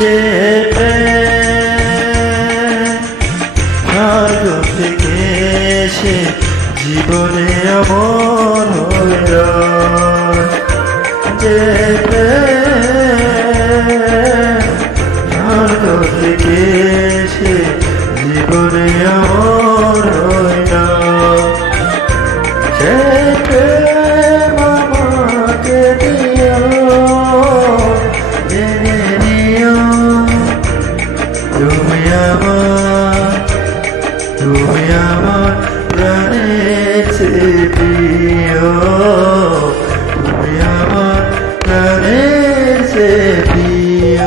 যে স্বর্গ থেকে এসে জীবনে অমর হইল, যে স্বর্গ থেকে এসে জীবনে অমর হইল, সে প্রেম আমাকে দিও, জেনে নিও তুমি আমার প্রাণের চেয়ে প্রিয়, তুমি আমার প্রাণের চেয়ে প্রিয়।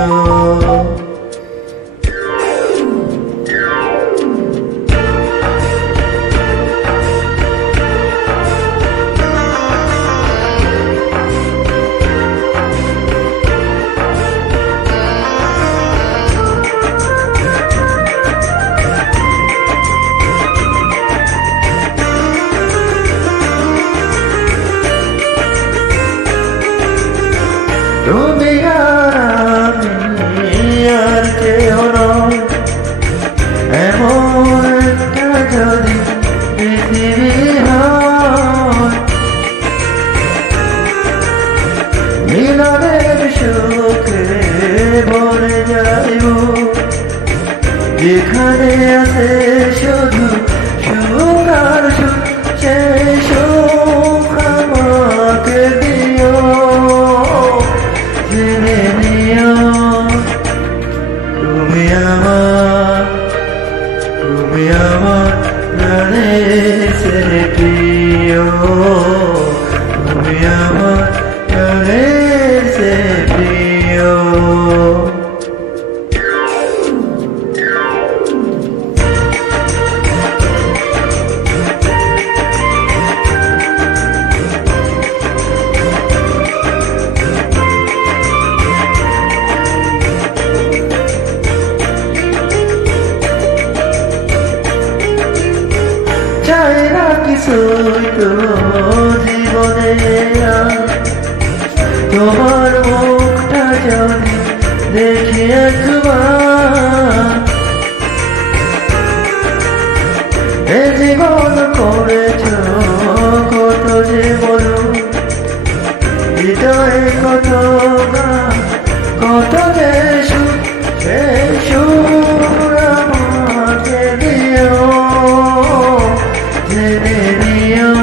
তুমি আর আমি আর কেউ নয়, এমন একটা যদি পৃথিবী হয়, মিলনের সুখে ভরে যাইব, যেখানে আছে শুধু সুখ আর সুখ, সেই সুখ আমাকে দিও, জেনে নিও তুমি আমার প্রাণের চেয়ে প্রিয়, তুমি আমার প্রাণের চেয়ে প্রিয়। চাই না কিছুই তো জীবনে, তোমার মুখটা যদি দেখি একবার, এ জীবন করেছ কত যে বলো, হৃদয়ে কত গান, কত যে সুর, সেই সুর আমাকে দিও, জেনে নিও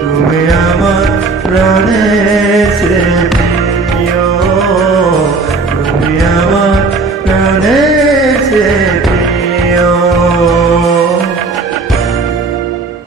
তুমি আমার প্রাণের চেয়ে প্রিয়, তুমি আমার প্রাণের চেয়ে